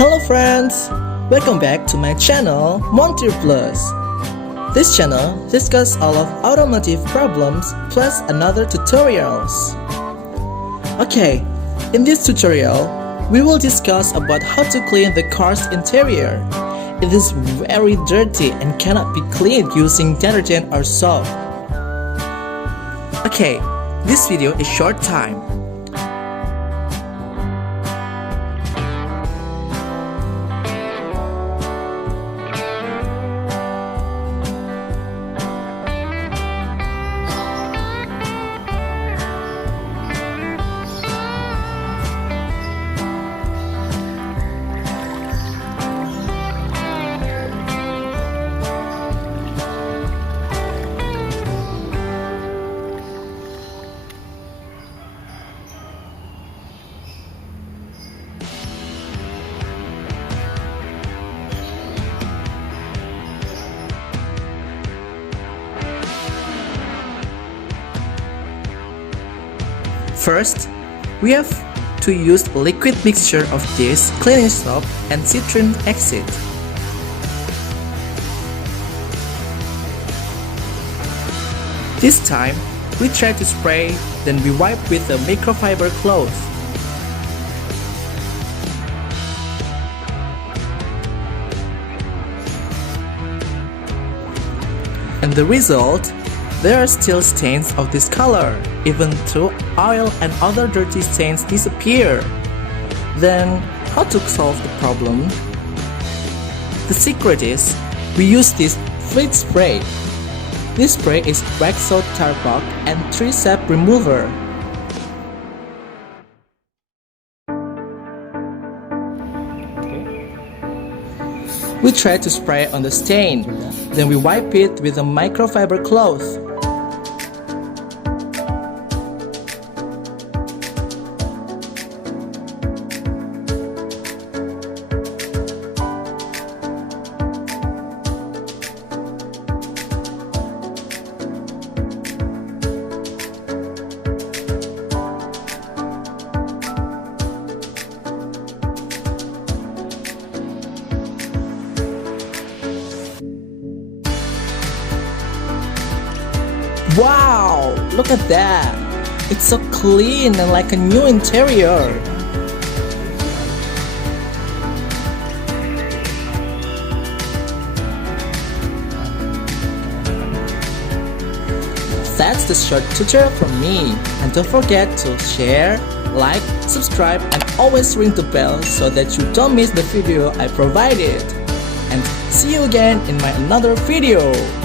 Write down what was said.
Hello friends! Welcome back to my channel, Montir Plus. This channel discusses all of automotive problems plus another tutorials. Okay, in this tutorial, we will discuss about how to clean the car's interior. It is very dirty and cannot be cleaned using detergent or soap. Okay, this video is short time. First, we have to use a liquid mixture of this cleaning soap and citron exit. This time, we try to spray, then we wipe with a microfiber cloth. And the result? There are still stains of this color, even though oil and other dirty stains disappear. Then, how to solve the problem? The secret is, we use this fleet spray. This spray is wax soap tar buck and tree sap remover. We try to spray on the stain, then we wipe it with a microfiber cloth. Wow! Look at that! It's so clean and like a new interior! That's the short tutorial from me. And don't forget to share, like, subscribe and always ring the bell so that you don't miss the video I provided. And see you again in my another video!